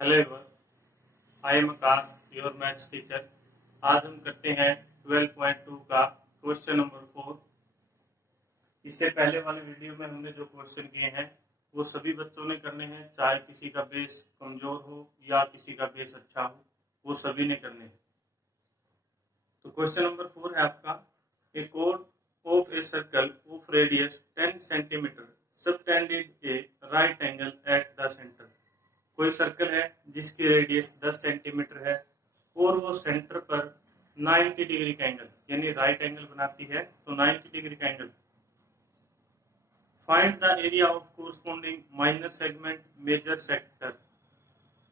Hello everyone, I am Akash, your maths teacher. आज हम करते हैं 12.2 का क्वेश्चन नंबर 4। इससे पहले वाले वीडियो में हमने जो क्वेश्चन किए हैं वो सभी बच्चों ने करने हैं, चाहे किसी का बेस कमजोर हो या किसी का बेस अच्छा हो, वो सभी ने करने हैं। तो क्वेश्चन नंबर 4 है आपका, ए कोड of a circle of radius 10 centimetre subtended a right angle at the centre. कोई सर्कल है जिसकी रेडियस 10 सेंटीमीटर है और वो सेंटर पर 90 डिग्री का एंगल यानी राइट एंगल बनाती है, तो 90 डिग्री का angle. Find the area of corresponding minor segment major sector.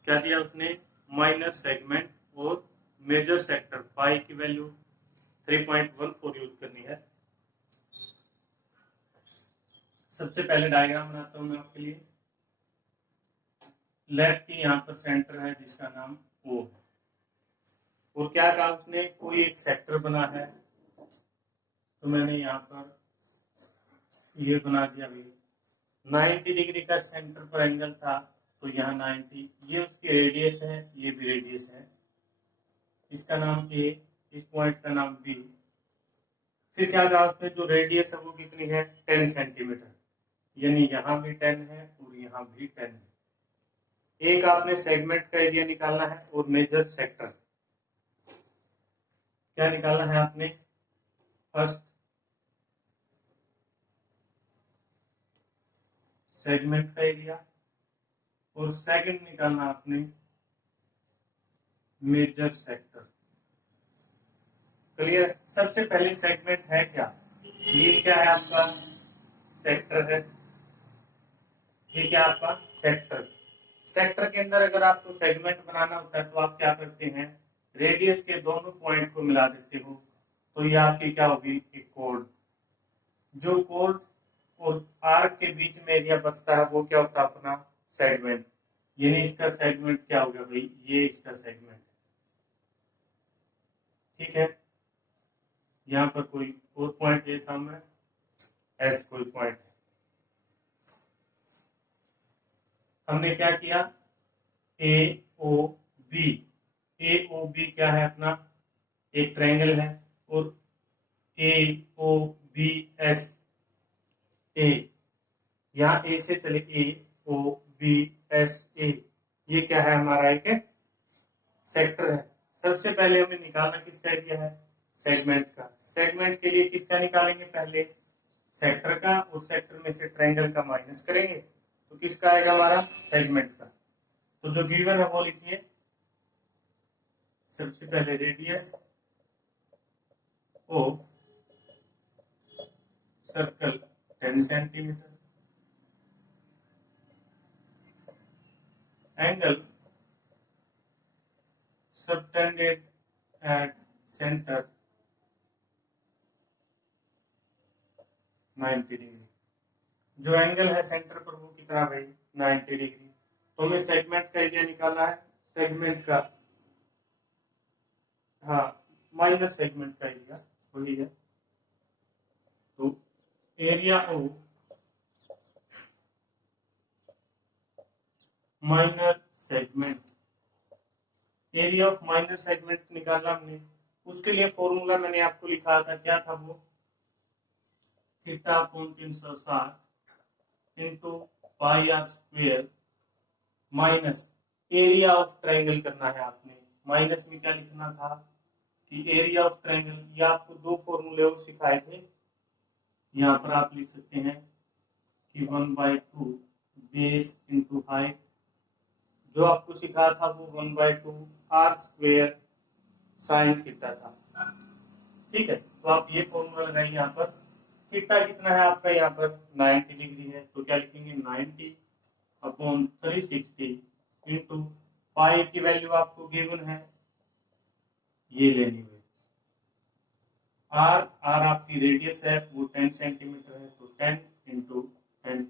क्या दिया उसने? माइनर सेगमेंट और मेजर सेक्टर। पाई की वैल्यू 3.14 यूज करनी है। सबसे पहले डायग्राम बनाता हूं मैं आपके लिए। लेफ्ट की यहाँ पर सेंटर है जिसका नाम O है, और क्या कहा उसने? कोई एक सेक्टर बना है, तो मैंने यहाँ पर ये बना दिया भाई 90 डिग्री का सेंटर पर एंगल था, तो यहाँ 90, ये उसकी रेडियस है, ये भी रेडियस है। इसका नाम A, इस पॉइंट का नाम B। फिर क्या कहा उसने? जो रेडियस है वो कितनी है? 10 सेंटीमीटर, यानी यहाँ भी 10 है और यहाँ भी 10 है। एक आपने सेगमेंट का एरिया निकालना है और मेजर सेक्टर। क्या निकालना है आपने? फर्स्ट सेगमेंट का एरिया और सेकंड निकालना आपने मेजर सेक्टर। क्लियर? सबसे पहले सेगमेंट है क्या? ये क्या है आपका? सेक्टर है। ये क्या आपका? सेक्टर। सेक्टर के अंदर अगर आपको सेगमेंट बनाना होता है तो आप क्या करते हैं? रेडियस के दोनों पॉइंट को मिला देते हो, तो ये आपकी क्या होगी? एक कोड। जो कोड और आर्क के बीच में एरिया बचता है वो क्या होता है? अपना सेगमेंट। यानी इसका सेगमेंट क्या होगा भाई? ये इसका सेगमेंट। ठीक है, यहाँ पर कोई और पॉइंट लेता हूं मैं, एस कोई पॉइंट है। हमने क्या किया? ए ओ बी। ए ओ बी क्या है? अपना एक ट्रायंगल है, और ए ओ बी एस ए, यहाँ ए से चले ए ओ बी एस ए, ये क्या है? हमारा एक सेक्टर है। सबसे पहले हमें निकालना किसका एरिया है? सेगमेंट का। सेगमेंट के लिए किसका निकालेंगे? पहले सेक्टर का, और सेक्टर में से ट्रायंगल का माइनस करेंगे, तो किसका आएगा? हमारा सेगमेंट का। तो जो गिवन है वो लिखिए। सबसे पहले radius of circle 10 centimetre, angle subtended at centre 90 degree. जो एंगल है सेंटर पर वो कितना भाई? 90 डिग्री। तो हमें सेगमेंट का एरिया निकालना है। सेगमेंट का, हाँ, माइनर सेगमेंट का एरिया वही है। तो area of minor segment, area of minor segment निकालना हमने। उसके लिए फॉर्मूला मैंने आपको लिखा था, क्या था वो? Theta upon 360 into pi are square minus area of triangle करना है आपने। माइनस में क्या लिखना था? कि एरिया ऑफ ट्रायंगल। ये आपको दो फॉर्मूले और सिखाए थे, यहाँ पर आप लिख सकते हैं कि 1/2 बेस इंटू हाइट। जो आपको सिखाया था वो 1/2 आर स्क्वायर साइन थीटा था। ठीक है, तो आप ये फॉर्मूला लगाइए यहाँ पर। थीटा कितना है आपका? यहाँ पर 90 डिग्री है, तो क्या लिखेंगे? 90 अपॉन 360 इंटू पाई की वैल्यू आपको गिवन है, ये लेनी हुई। आर आपकी रेडियस है, वो 10 सेंटीमीटर है, तो 10 इंटू 10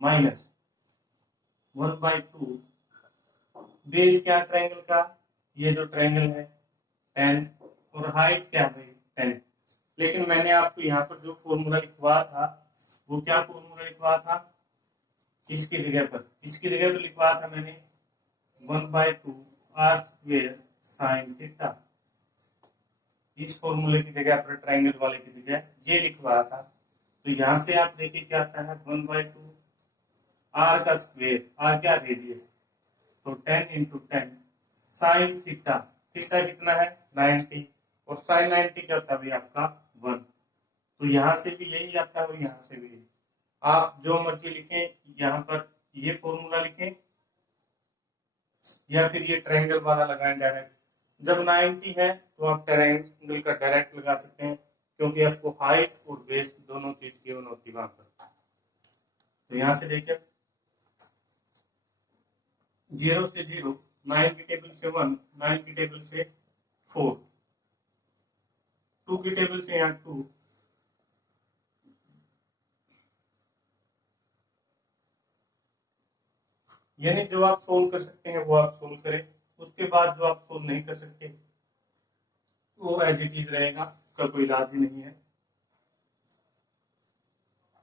माइनस 1/2 बेस क्या ट्रायंगल का? ये जो ट्रायंगल है 10, और हाइट क्या है? 10। लेकिन मैंने आपको यहाँ पर जो फॉर्मूला लिखवा था वो क्या फॉर्मूला लिखवा था? इसकी जगह पर लिखवा था मैंने 1/2 आर स्क्वेयर साइन थीटा। इस फॉर्मूले की जगह पर ट्रायंगल वाले की जगह ये लिखवाया था, तो यहां से आप देखिए क्या आता है 1/2 आर का स्क्वेयर, आर क्या रेडियस, तो 10 इंटू 10 साइन थीटा, थीटा कितना है 90, और साइन 90 क्या होता है भाई आपका 1। तो यहां से भी यही आता है और यहां से भी यही। आप जो मर्जी लिखें, यहाँ पर ये फॉर्मूला लिखें या फिर ये ट्रायंगल वाला लगाएं डायरेक्ट। जब 90 है तो आप ट्रायंगल का डायरेक्ट लगा सकते हैं, क्योंकि आपको हाइट और बेस दोनों चीज गिवन होती है वहां पर। तो यहां से देखिए 0 से 0, 9 की टेबल से 1, 9 की टेबल से 4, 2 की टेबल से यहाँ 2, यानी जो आप सोल्व कर सकते हैं वो आप सोल्व करें। उसके बाद जो आप सोल्व नहीं कर सकते वो एज इट इज रहेगा, उसका कोई इलाज ही नहीं है।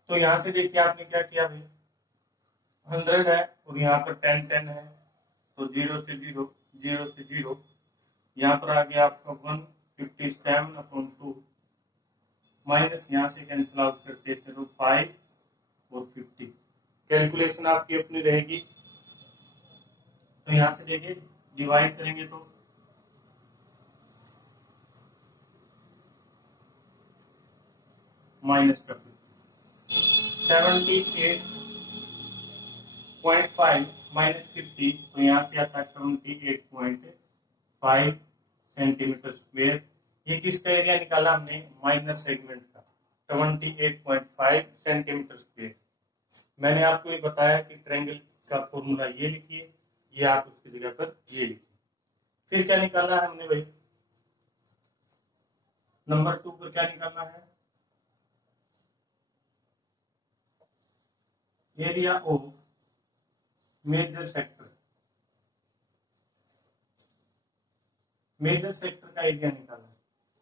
तो यहां से देखिए आपने क्या किया भाई, 100 है और यहाँ पर 10 10 है, तो 0 से 0, 0 से 0, यहाँ पर आ गया आपका 157/2, माइनस यहाँ से कैंसिल आउट करते थे तो 5 और 50। कैलकुलेशन आपकी अपनी रहेगी। तो यहाँ से देखिए डिवाइड करेंगे तो माइनस कर 78.5 माइनस 50, तो यहाँ से आता है 78.5 सेंटीमीटर स्क्वेयर। ये किसका एरिया निकाला हमने, माइनर सेगमेंट का, 78.5 सेंटीमीटर स्क्वेयर। मैंने आपको ये बताया कि ट्रायंगल का फॉर्मूला ये लिखिए, ये आप उसकी जगह पर ये लिखिए। फिर क्या निकालना है हमने भाई, नंबर 2 पर क्या निकालना है, area of major sector. Major sector का एरिया निकालना है।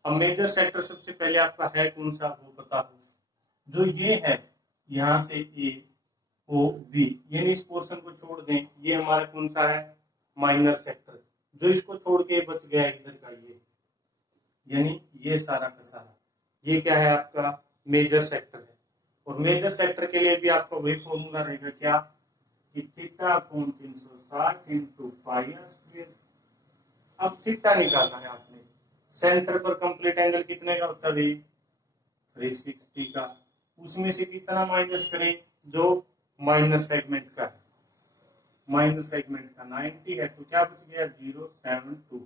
अब मेजर सेक्टर सबसे पहले आपका है कौन सा, वो बता दो। जो ये है यहां से ए ओ बी, यानी इस पोर्शन को छोड़ दें, ये हमारा कौन सा है, माइनर सेक्टर। जो इसको छोड़ के बच गया इधर का ये, यानी ये सारा का सारा, ये क्या है आपका मेजर सेक्टर है। और मेजर सेक्टर के लिए भी आपका वही फॉर्मूला रहेगा क्या, कि theta upon 360 into pi are square. अब थीटा निकालना है आपने, सेंटर पर कंप्लीट एंगल कितने का होता है, 360 का। उसमें से कितना माइनस करें, जो माइनर सेगमेंट का है, माइनर सेगमेंट का 90 है, तो क्या बच गया 072।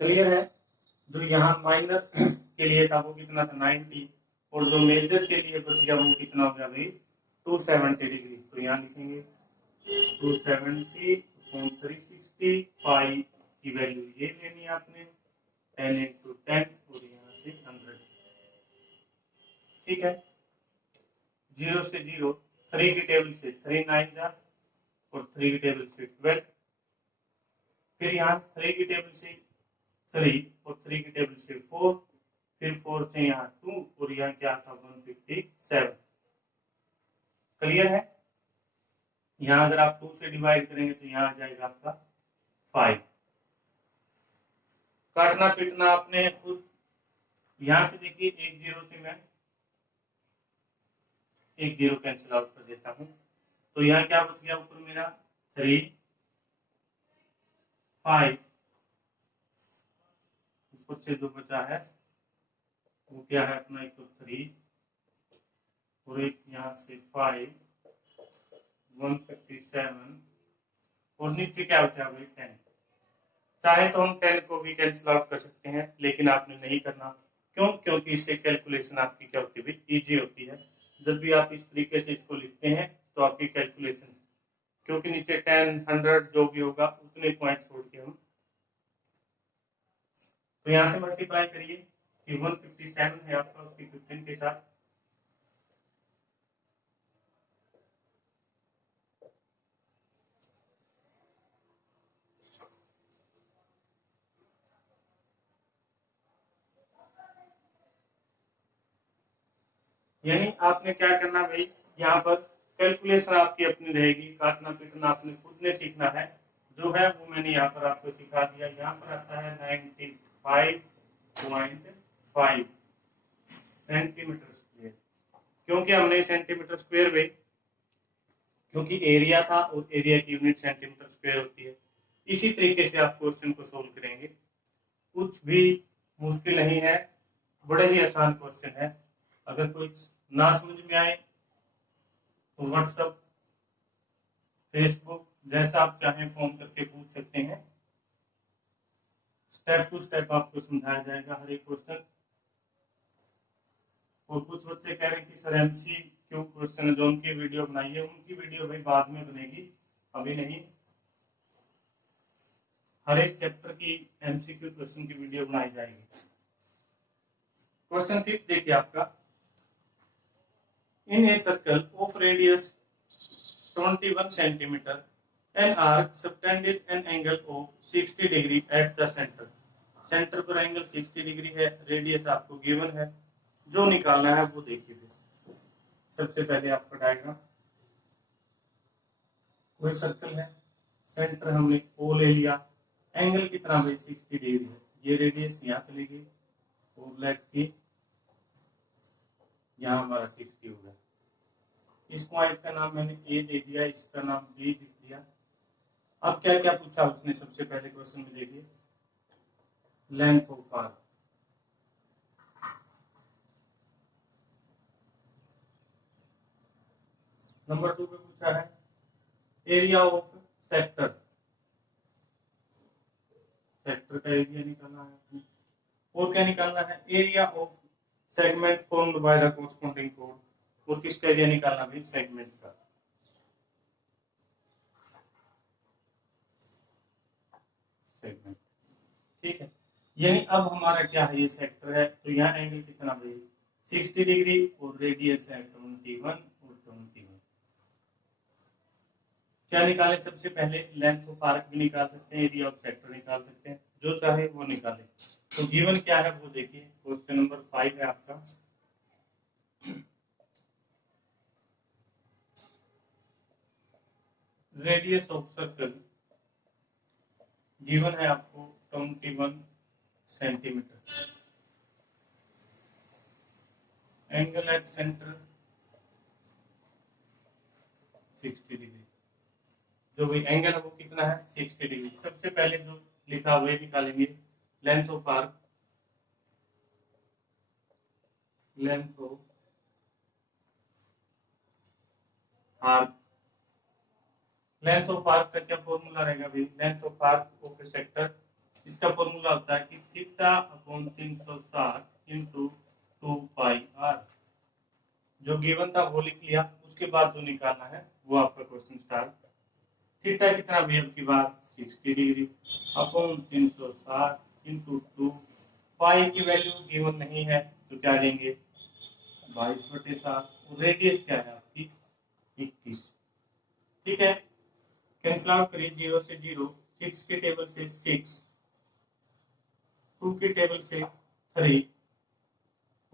क्लियर है। जो यहाँ माइनर के लिए था वो कितना था 90, और जो मेजर के लिए बच गया वो कितना हो गया भाई 270 डिग्री। तो यहाँ लिखेंगे 270 360 पाई की वैल्यू ये लेनी है आपने, 10 इंटू 10 और यहाँ से 100। ठीक है, 0 से 0, 3 की टेबल से 3 9 जा, और 3 की टेबल से 12, फिर यहाँ 3 की टेबल से 3 और 3 की टेबल से 4, फिर 4 से यहाँ 2 और यहाँ क्या था 157। क्लियर है। यहाँ अगर आप 2 से डिवाइड करेंगे तो यहाँ आ जाएगा आपका 5। काटना पीटना आपने खुद। यहां से देखिए एक जीरो से मैं एक जीरो कैंसिल आउट कर देता हूं, तो यहाँ क्या बच गया ऊपर मेरा 3 5, ऊपर से जो बचा है वो क्या है अपना, एक तो 3 और एक यहाँ से 5, 157, और नीचे क्या बचा भाई 10। चाहे तो हम 10 को भी कैंसिल आउट कर सकते हैं, लेकिन आपने नहीं करना। क्यों, क्योंकि इससे कैलकुलेशन आपकी क्या होती है, इजी होती है। जब भी आप इस तरीके से इसको लिखते हैं तो आपकी कैलकुलेशन, क्योंकि नीचे 10 100 जो भी होगा उतने पॉइंट छोड़ के हम, तो यहां से मल्टीप्लाई करिए कि 157 है आपका उसकी 15 के साथ, यानी आपने क्या करना भाई, यहाँ पर कैलकुलेशन आपकी अपनी रहेगी, काटना पीटना आपने खुद ने सीखना है। जो है वो मैंने यहाँ पर आपको सिखा दिया। यहाँ पर आता है 95.5 सेंटीमीटर स्क्वायर। क्योंकि हमने सेंटीमीटर स्क्वायर में, क्योंकि एरिया था और एरिया की यूनिट सेंटीमीटर स्क्वायर होती है। इसी तरीके से आप क्वेश्चन को सोल्व करेंगे। कुछ भी मुश्किल नहीं है, बड़े ही आसान क्वेश्चन है। अगर कुछ ना समझ में आए तो व्हाट्सएप, फेसबुक, जैसा आप चाहें फोन करके पूछ सकते हैं। स्टेप टू स्टेप आपको समझाया जाएगा हर एक क्वेश्चन। और कुछ बच्चे कह रहे हैं कि सर MCQ क्वेश्चन जो उनकी वीडियो बनाई है, उनकी वीडियो भी बाद में बनेगी, अभी नहीं। हर एक चैप्टर की MCQ क्वेश्चन की वीडियो बनाई जाएगी। क्वेश्चन 5 देखिए आपका। In a circle of radius 21 centimeter, an arc subtended an angle of 60 degree at the center. Centre पर एंगल 60 डिग्री है, रेडियस आपको गिवन है, जो निकालना है वो देखिए। सबसे पहले आपका डायग्राम, कोई सर्कल है, सेंटर हमने O ले लिया, एंगल कितना भाई 60 डिग्री है, ये रेडियस यहाँ चली गई और लेग की यहाँ हमारा 60 हो गया। इस पॉइंट का नाम मैंने ए दे दिया, इसका नाम बी लिख दिया। अब क्या क्या पूछा उसने सबसे पहले क्वेश्चन में, देखिए लेंथ ऑफ आर्क। नंबर 2 पे पूछा है एरिया ऑफ सेक्टर। सेक्टर का एरिया निकालना है। और क्या निकालना है, area of segment formed by the corresponding code. और किसका एरिया निकालना भी, सेगमेंट का। सेगमेंट, ठीक है। यानी अब हमारा क्या है, ये सेक्टर है, तो यहाँ एंगल कितना भाई 60 डिग्री और रेडियस है 21 और 21। क्या निकाले, सबसे पहले लेंथ ऑफ आर्क भी निकाल सकते हैं, एरिया ऑफ सेक्टर निकाल सकते हैं, जो चाहे वो निकाले। तो गिवन क्या है वो देखिए, क्वेश्चन नंबर 5 है आपका। रेडियस ऑफ सर्कल गिवन है आपको 21 centimetre, angle at centre 60 degree. जो भी एंगल है वो कितना है 60 डिग्री। सबसे पहले जो लिखा हुआ निकालेंगे, length of arc, length of arc, length of arc का क्या फॉर्मूला रहेगा भाई, length of arc of a sector, इसका फॉर्मूला होता है कि theta upon 360 into 2 pi R. जो गिवन था वो लिख लिया, उसके बाद जो निकालना है वो आपका क्वेश्चन स्टार्ट। थीटा कितना भी अब की बात 60 डिग्री अपॉन 360 इंटू 2, पाई की वैल्यू गिवन नहीं है तो क्या लेंगे 22/7। रेडियस क्या है आपकी 21, ठीक है। कैंसिल आउट करिए, 0 से 0, 6 के टेबल से 6, 2 के टेबल से 3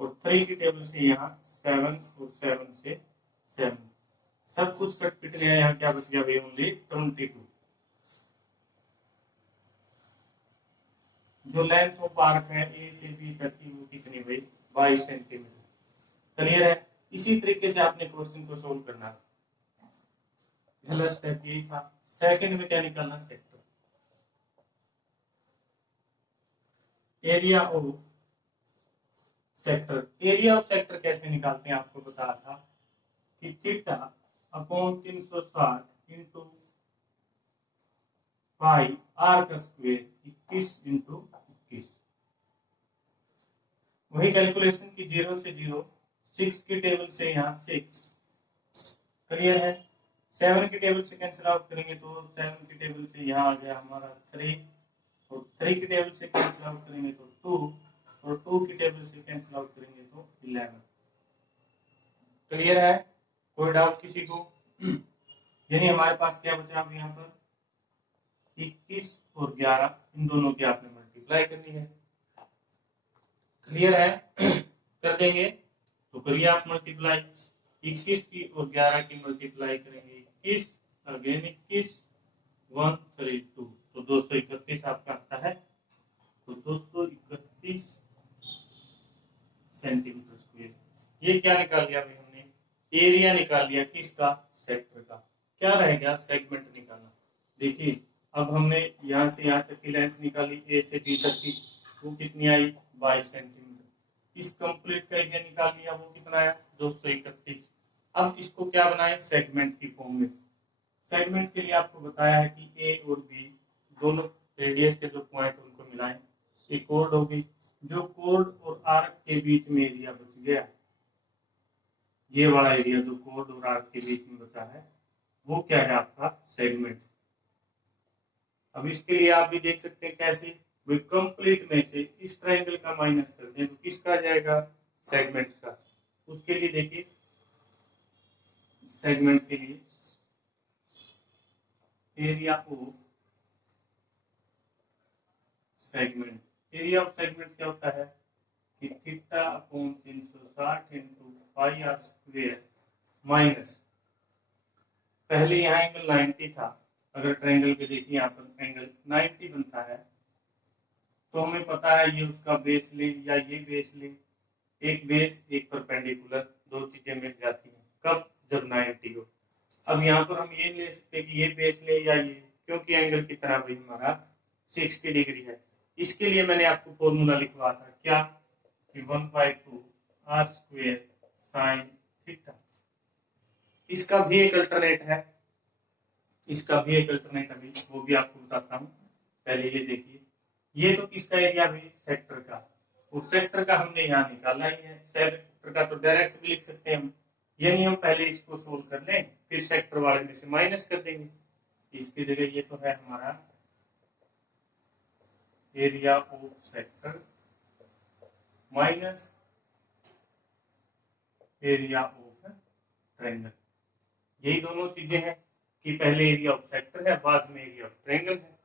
और 3 की टेबल से यहाँ 7 और 7 से 7, सब कुछ कट पिट गया। यहाँ क्या बच गया भाई, ओनली 22। जो लेंथ ऑफ आर्क है ए से बी तक की वो कितनी भाई 22 सेंटीमीटर। क्लियर है। इसी तरीके से आपने क्वेश्चन को सोल्व करना है। पहला स्टेप यही था। सेकंड में क्या निकालना, sector, area of sector. Area of sector कैसे निकालते हैं आपको बताया था कि theta upon 360 into pi R का स्क्वायर 21 इंटू 21। वही कैलकुलेशन की 0 से 0, 6 की टेबल से यहाँ 6, क्लियर है। 7 की टेबल से कैंसिल आउट करेंगे तो 7 की टेबल से यहाँ आ गया हमारा 3, और 3 की टेबल से कैंसिल आउट करेंगे तो 2, और 2 की टेबल से कैंसिल आउट करेंगे तो 11। क्लियर है, कोई डाउट किसी को? यानी हमारे पास क्या बचा अब यहाँ पर 21 और 11, इन दोनों की आपने मल्टीप्लाई करनी है। क्लियर है, कर देंगे तो करिए आप मल्टीप्लाई। 21 की और 11 की मल्टीप्लाई करेंगे 21 अगेन 21 132 तो 231 आपका आता है। तो 231 सेंटीमीटर स्क्वायर। ये क्या निकाल लिया भाई हमने? एरिया निकाल लिया किसका? सेक्टर का। क्या रह गया? सेगमेंट निकालना। देखिए अब हमने यहाँ से यहाँ तक की लेंथ निकाली, ए से बी तक की, वो कितनी आई? 22 सेंटीमीटर। इस कंप्लीट का एरिया निकाल लिया, वो कितना आया? 231। अब इसको क्या बनाए? सेगमेंट की फॉर्म में। सेगमेंट के लिए आपको बताया है कि ए और बी दोनों रेडियस के जो पॉइंट उनको मिलाएं, एक कोड होगी। जो कोड और आर्क के बीच में एरिया बच गया, ये वाला एरिया जो कोड और आर्क के बीच में बचा है, वो क्या है? आपका सेगमेंट। अब इसके लिए आप भी देख सकते हैं कैसे, वे कंप्लीट में से इस ट्रायंगल का माइनस कर दें तो किसका आ जाएगा? सेगमेंट का। उसके लिए देखिए सेगमेंट के लिए area of segment, area of segment क्या होता है कि theta upon 360 into pi are square minus, पहले यहाँ एंगल 90 था, अगर ट्रायंगल पे देखिए यहाँ पर एंगल 90 बनता है, तो हमें पता है ये उसका बेस ले या ये बेस ले, एक बेस एक परपेंडिकुलर, दो चीजें मिल जाती हैं। कब? जब 90 हो। अब यहाँ पर हम ये ले सकते हैं कि ये बेस ले या ये, क्योंकि एंगल की तरह भी हमारा 60 डिग्री है। इसके लिए मैंने आपको फॉर्मूला लिखवा था, क्या कि 1/2 आर स्क्वायर साइन थीटा। इसका भी एक अल्टरनेट है, इसका भी एक अल्टरनेट अभी वो भी आपको बताता हूँ। पहले ये देखिए, ये तो किसका एरिया भी? सेक्टर का। और सेक्टर का हमने यहाँ निकाला ही है, सेक्टर का तो डायरेक्ट भी लिख सकते हैं हम, यानी हम पहले इसको सोल्व कर लें, फिर सेक्टर वाले में से माइनस कर देंगे। इसकी जगह ये तो है हमारा area of sector minus area of triangle. यही दोनों चीजें हैं कि पहले एरिया ऑफ सेक्टर है, बाद में एरिया ऑफ ट्रायंगल है।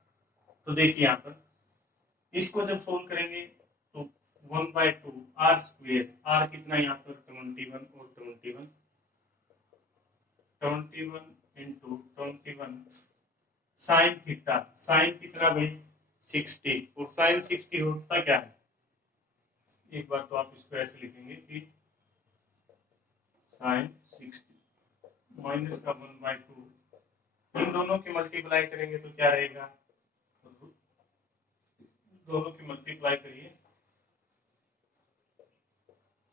तो देखिए यहाँ पर इसको जब सोल्व करेंगे तो 1/2 आर स्क्वायर, आर कितना यहाँ पर? 21 और 21, 21 इंटू 21 साइन थीटा, साइन कितना भाई? 60। और साइन 60 होता क्या है? एक बार तो आप इसको ऐसे लिखेंगे कि साइन 60 माइनस का 1/2, इन दोनों की मल्टीप्लाई करेंगे तो क्या रहेगा? दोनों की मल्टीप्लाई करिए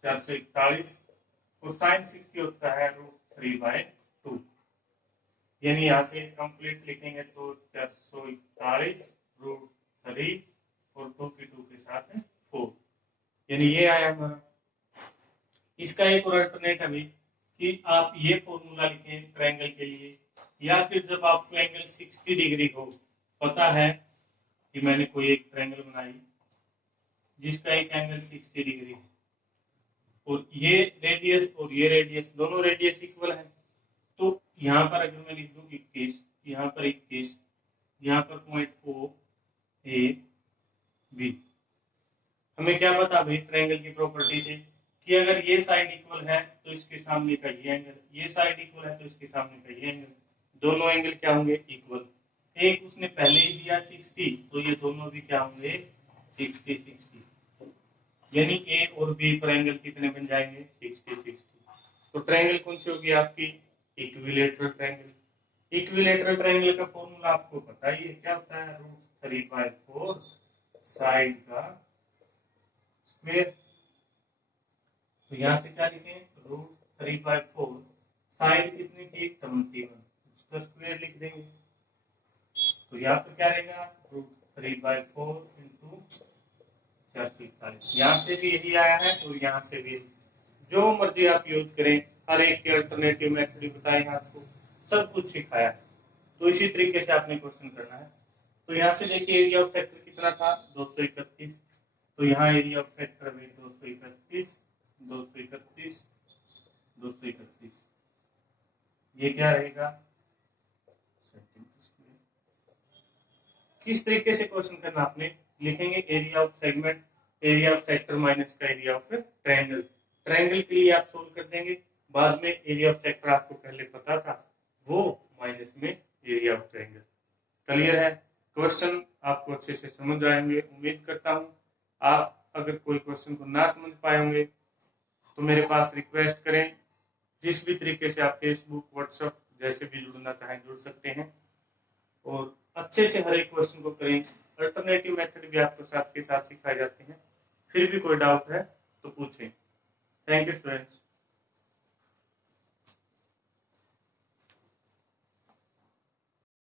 441, और साइन 60 होता है √3/2, यानी यहाँ से कंप्लीट लिखेंगे तो 441 √3 और 2 की 2 के साथ है 4, यानी ये आया हमारा। इसका एक और अल्टरनेट अभी कि आप ये फॉर्मूला लिखें ट्रायंगल के लिए, या फिर जब आपको एंगल 60 डिग्री हो, पता है कि मैंने कोई एक ट्रायंगल बनाई जिसका एक एंगल 60 डिग्री है, और ये रेडियस और ये रेडियस, दोनों रेडियस इक्वल है, तो यहाँ पर अगर मैं लिख दूं 21, यहाँ पर 21, यहाँ पर पॉइंट O A B, हमें क्या पता भाई ट्रायंगल की प्रॉपर्टी से कि अगर ये साइड इक्वल है तो इसके सामने का ये एंगल, ये साइड इक्वल है तो इसके सामने का ये एंगल, दोनों एंगल क्या होंगे? इक्वल। एक उसने पहले ही दिया 60, तो ये दोनों भी क्या होंगे? 60 60, यानी ए और बी पर एंगल कितने बन जाएंगे? 60 60। तो ट्रायंगल कौन सी होगी आपकी? Equilateral triangle. इक्विलैटरल ट्रायंगल का फॉर्मूला आपको पता ही है, क्या होता है? √3/4 साइड का स्क्वायर। तो यहाँ से क्या लिखें? √3/4, साइड कितनी थी? 21, उसका स्क्वायर लिख देंगे। तो यहाँ पर क्या रहेगा? √3/4 इंटू 441। यहाँ से भी यही आया है और यहाँ से भी, जो मर्जी आप यूज करें, हर एक के अल्टरनेटिव मेथड बताए आपको, सब कुछ सिखाया है। तो इसी तरीके से आपने क्वेश्चन करना है। तो यहाँ से देखिए एरिया ऑफ सेक्टर कितना था? 231, तो यहाँ एरिया ऑफ सेक्टर में 231 231 231, ये क्या रहेगा? किस तरीके से क्वेश्चन करना आपने? लिखेंगे area of segment, area of sector minus का एरिया ऑफ ट्रायंगल। ट्रायंगल के लिए आप सोल्व कर देंगे, बाद में एरिया ऑफ सेक्टर आपको पहले पता था, वो माइनस में एरिया ऑफ ट्रायंगल। क्लियर है? क्वेश्चन आपको अच्छे से समझ आएंगे उम्मीद करता हूँ। आप अगर कोई क्वेश्चन को ना समझ पाए होंगे तो मेरे पास रिक्वेस्ट करें, जिस भी तरीके से आप फेसबुक, व्हाट्सएप जैसे भी जुड़ना चाहें जुड़ सकते हैं, और अच्छे से हर एक क्वेश्चन को करें। अल्टरनेटिव मेथड भी आपको साथ के साथ सिखाए जाते हैं। फिर भी कोई डाउट है तो पूछें। Thank you students.